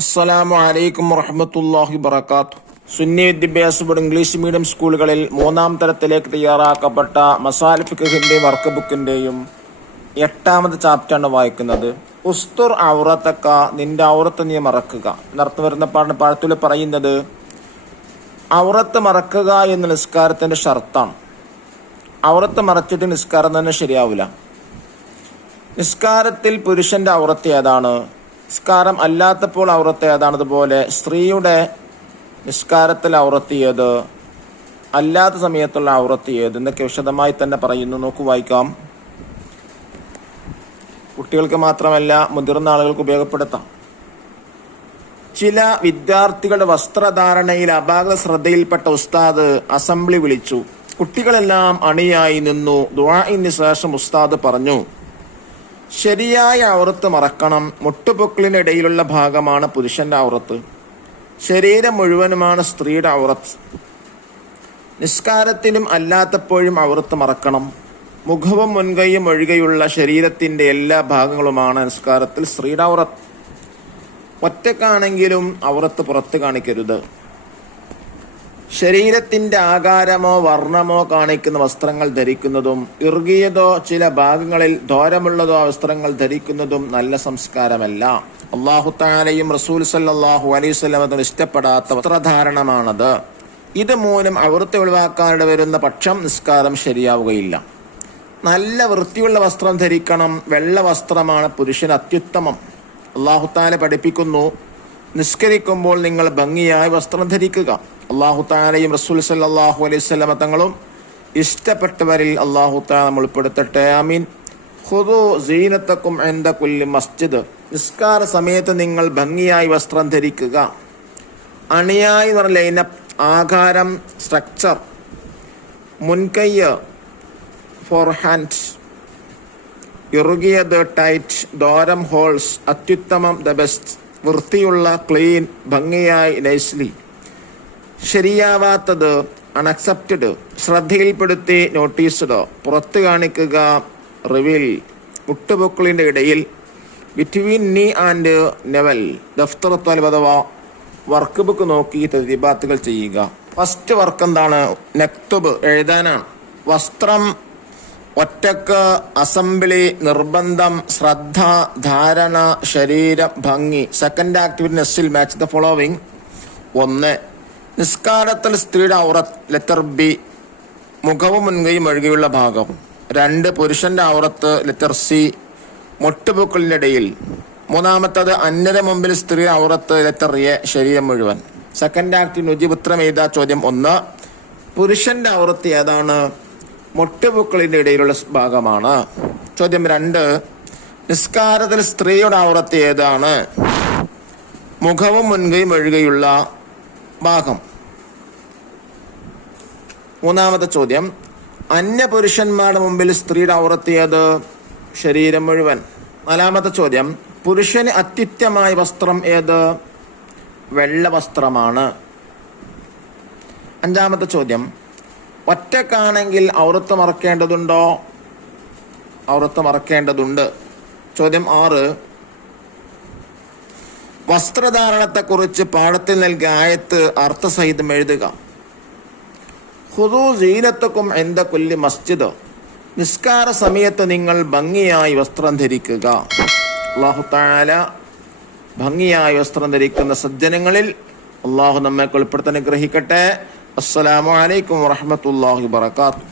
അസ്സലാമു അലൈക്കും വറഹ്മത്തുള്ളാഹി വബറകാതുഹു. സുന്നി വിദ്യാഭ്യാസ ബോർഡ് ഇംഗ്ലീഷ് മീഡിയം സ്കൂളുകളിൽ 3-ാം തരത്തിലേക്ക് തയ്യാറാക്കപ്പെട്ട മസാല ഫിഖ്ഹിന്റെയും വർക്ക് ബുക്കിന്റെയും 8-ാമത് ചാപ്റ്ററാണ് വായിക്കുന്നത്. ഉസ്തുർ ഔറത്തക്ക, നിന്റെ ഔറത്ത് നീ മറക്കുക എന്നർത്ഥം വരുന്ന പാഠത്തിൽ പറയുന്നത് ഔറത്ത് മറക്കുക എന്ന നിസ്കാരത്തിന്റെ ഷർത്താണ്. ഔറത്ത് മറച്ചിട്ട് നിസ്കാരം തന്നെ ശരിയാവില്ല. നിസ്കാരത്തിൽ പുരുഷന്റെ ഔറത്ത് ഏതാണ്, നിസ്കാരം അല്ലാത്തപ്പോൾ ഔറത്ത് ഏതാണ്, അതുപോലെ സ്ത്രീയുടെ നിസ്കാരത്തിൽ ഔറത്ത് ഏത്, അല്ലാത്ത സമയത്തുള്ള ഔറത്ത് ഏത് എന്നൊക്കെ വിശദമായി തന്നെ പറയുന്നു. നോക്കൂ, വായിക്കാം. കുട്ടികൾക്ക് മാത്രമല്ല മുതിർന്ന ആളുകൾക്ക് ഉപയോഗപ്പെടുത്താം. ചില വിദ്യാർത്ഥികളുടെ വസ്ത്രധാരണയിൽ അപാകത ശ്രദ്ധയിൽപ്പെട്ട ഉസ്താദ് അസംബ്ലി വിളിച്ചു. കുട്ടികളെല്ലാം അണിയായി നിന്നു. ദുആഇന് ശേഷം ഉസ്താദ് പറഞ്ഞു, ശരിയായ ഔറത്ത് മറക്കണം. മുട്ടുപൊക്കിളിനിടയിലുള്ള ഭാഗമാണ് പുരുഷന്റെ ഔറത്ത്, ശരീരം മുഴുവനുമാണ് സ്ത്രീയുടെ ഔറത്ത്. നിസ്കാരത്തിലും അല്ലാത്തപ്പോഴും ഔറത്ത് മറക്കണം. മുഖവും മുൻകൈയും ഒഴികെയുള്ള ശരീരത്തിന്റെ എല്ലാ ഭാഗങ്ങളുമാണ് നിസ്കാരത്തിൽ സ്ത്രീയുടെ ഔറത്ത്. ഒറ്റക്കാണെങ്കിലും ഔറത്ത് പുറത്ത് കാണിക്കരുത്. ശരീരത്തിന്റെ ആകാരമോ വർണ്ണമോ കാണിക്കുന്ന വസ്ത്രങ്ങൾ ധരിക്കുന്നതും ഇറുകിയതോ ചില ഭാഗങ്ങളിൽ ദ്വാരമുള്ളതോ വസ്ത്രങ്ങൾ ധരിക്കുന്നതും നല്ല സംസ്കാരമല്ല. അല്ലാഹു തആലയും റസൂൽ സല്ലല്ലാഹു അലൈഹി വസല്ലം ഇഷ്ടപ്പെടാത്ത വസ്ത്രധാരണമാണത്. ഇത് മൂലം ഔറത്ത് ഒഴിവാക്കാനിട വരുന്ന പക്ഷം നിസ്കാരം ശരിയാവുകയില്ല. നല്ല വൃത്തിയുള്ള വസ്ത്രം ധരിക്കണം. വെള്ള വസ്ത്രമാണ് പുരുഷന് അത്യുത്തമം. അല്ലാഹു തആല പഠിപ്പിക്കുന്നു, നിസ്കരിക്കുമ്പോൾ നിങ്ങൾ ഭംഗിയായി വസ്ത്രം ധരിക്കുക. അല്ലാഹു തആലയും റസൂൽ സല്ലല്ലാഹു അലൈഹി വസല്ലം തങ്ങളും ഇഷ്ടപ്പെട്ടവരിൽ അല്ലാഹു തആല നമ്മൾ ഉൾപ്പെടുത്തട്ടെ. ആമീൻ. ഖുദൂ സീനത്തക്കും ഇൻദ കുല്ലി മസ്ജിദ്, നിസ്കാര സമയത്ത് നിങ്ങൾ ഭംഗിയായി വസ്ത്രം ധരിക്കുക. അണിയായി എന്ന് പറഞ്ഞ ലൈനപ്പ്, ആകാരം, സ്ട്രക്ചർ, മുൻകൈ, ഫോർ ഹാൻഡ്, ഇറുകിയത്, ടൈറ്റ്, ദ്വാരം, ഹോൾസ്, അത്യുത്തമം, ദ ബെസ്റ്റ്, വൃത്തിയുള്ള, ക്ലീൻ, ഭംഗിയായി, നൈസ്ലി. ശരിയാവാത്തത്, അൺഅക്സെപ്റ്റഡ്, ശ്രദ്ധയിൽപ്പെടുത്തി, നോട്ടീസ്ഡ്, പുറത്ത് കാണിക്കുക, റിവീൽ. മുട്ടുപൊക്കിളിന്റെ ഇടയിൽ, ബിറ്റ്വീൻ നീ ആൻഡ് നെവൽ. ദഫ്തർ അഥവാ വർക്ക് ബുക്ക് നോക്കി തദ്രീബാത്തുകൾ ചെയ്യുക. ഫസ്റ്റ് വർക്ക് എന്താണ്? നക്തുബ്, എഴുതാനാണ്. വസ്ത്രം ഒറ്റക്ക്, അസംബ്ലി, നിർബന്ധം, ശ്രദ്ധ, ധാരണ, ശരീരം, ഭംഗി. സെക്കൻഡ് ആക്ടിവിറ്റി നെസ്സിൽ മാച്ച് ദ ഫോളോവിങ്. 1. നിസ്കാരത്തിൽ സ്ത്രീയുടെ ഔറത്ത്, ലെറ്റർ ബി, മുഖവും മുൻകൈയും ഒഴികെയുള്ള ഭാഗം. 2. പുരുഷന്റെ ഔറത്ത്, ലെറ്റർ സി, മുട്ടുപൊക്കിളിനിടയിൽ. 3. അന്യരുടെ മുമ്പിൽ സ്ത്രീയുടെ ഔറത്ത്, ലെറ്റർ എ, ശരീരം മുഴുവൻ. സെക്കൻഡ് ആക്ടിവിറ്റി നുജീബ് ഉത്തരം എഴുതാ. ചോദ്യം 1. പുരുഷന്റെ ഔറത്ത് ഏതാണ്? മുട്ടുപൊക്കിളിന്റെ ഇടയിലുള്ള ഭാഗമാണ്. ചോദ്യം 2. നിസ്കാരത്തിൽ സ്ത്രീയുടെ ഔറത്ത് ഏതാണ്? മുഖവും മുൻകൈയും ഒഴികെയുള്ള ഭാഗം. 3. ചോദ്യം, അന്യ പുരുഷന്മാരുടെ മുമ്പിൽ സ്ത്രീയുടെ ഔറത്ത് ഏത്? ശരീരം മുഴുവൻ. 4. ചോദ്യം, പുരുഷന് അത്യുത്തമമായ വസ്ത്രം ഏത്? വെള്ള വസ്ത്രമാണ്. 5. ചോദ്യം, ഒറ്റക്കാണെങ്കിൽ ഔറത്ത് മറക്കേണ്ടതുണ്ടോ? ഔറത്ത് മറക്കേണ്ടതുണ്ട്. ചോദ്യം 6. വസ്ത്രധാരണത്തെക്കുറിച്ച് പാഠത്തിൽ നൽകിയ ആയത്ത് അർത്ഥസഹിതം എഴുതുക. ഖുദൂ സീനത്തക്കും ഇൻദ കുല്ലി മസ്ജിദ്, നിസ്കാര സമയത്ത് നിങ്ങൾ ഭംഗിയായി വസ്ത്രം ധരിക്കുക. അല്ലാഹു തആല ഭംഗിയായി വസ്ത്രം ധരിക്കുന്ന സജ്ജനങ്ങളിൽ അല്ലാഹു നമ്മെ ഉൾപ്പെടുത്താൻ അനുഗ്രഹിക്കട്ടെ. അസ്സലാമു അലൈക്കും വറഹ്മത്തുള്ളാഹി വബറകാതുഹു.